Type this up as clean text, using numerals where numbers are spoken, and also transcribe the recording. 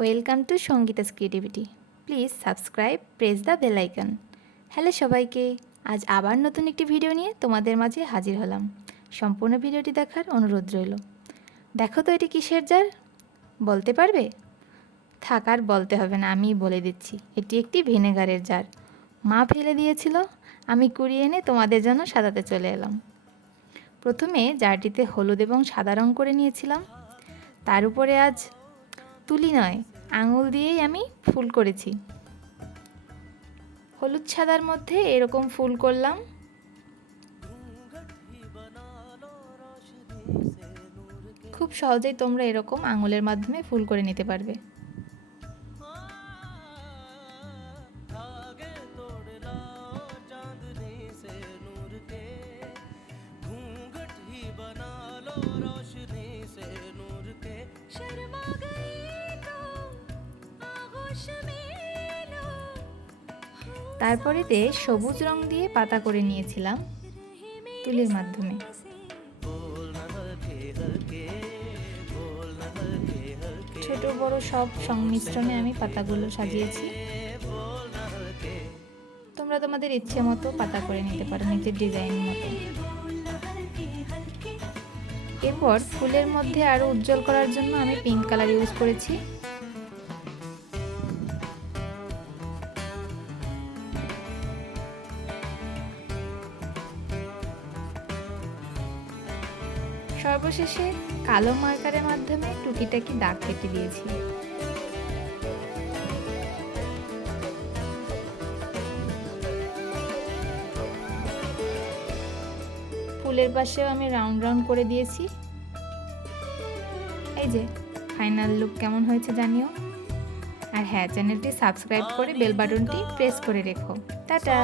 Welcome to Sangeeta's creativity. Please subscribe, press the bell icon. Hello সবাইকে, আজ আবার নতুন একটি ভিডিও নিয়ে তোমাদের মাঝে হাজির হলাম। সম্পূর্ণ ভিডিওটি দেখার অনুরোধ রইল। দেখো তো এটি কিসের জার, বলতে পারবে? থাক আর বলতে হবে না, আমিই বলে দিচ্ছি, এটি একটি ভিনেগারের জার। মা ফেলে দিয়েছিল, আমি কুড়িয়ে এনে তোমাদের জন্য সাজাতে চলে এলাম। প্রথমে জারটিতে হলুদ এবং সাদা রং করে নিয়েছিলাম। তার উপরে আজ তুলি নয়, আঙুল দিয়েই আমি ফুল করেছি। হলুদ সাদার মধ্যে এরকম ফুল করলাম। খুব সহজেই তোমরা এরকম আঙুলের মাধ্যমে ফুল করে নিতে পারবে। তারপরেতে সবুজ রং দিয়ে পাতা করে নিয়েছিলাম তুলির মাধ্যমে। ছোট বড় সব সংমিশ্রণে আমি পাতাগুলো সাজিয়েছি। তোমরা তোমাদের ইচ্ছে মতো পাতা করে নিতে পারো, নিজের ডিজাইন মতো। এরপর ফুলের মধ্যে আরো উজ্জ্বল করার জন্য আমি পিঙ্ক কালার ইউজ করেছি। সর্বশেষে কালো মার্কারের মাধ্যমে টুকিটাকি দাগ কেটে দিয়েছি। ফুলের পাশেও আমি রাউন্ড রাউন্ড করে দিয়েছি। এই যে ফাইনাল লুক কেমন হয়েছে জানিও। আর হ্যাঁ, চ্যানেলটি সাবস্ক্রাইব করে বেল বাটনটি প্রেস করে রেখো। টাটা।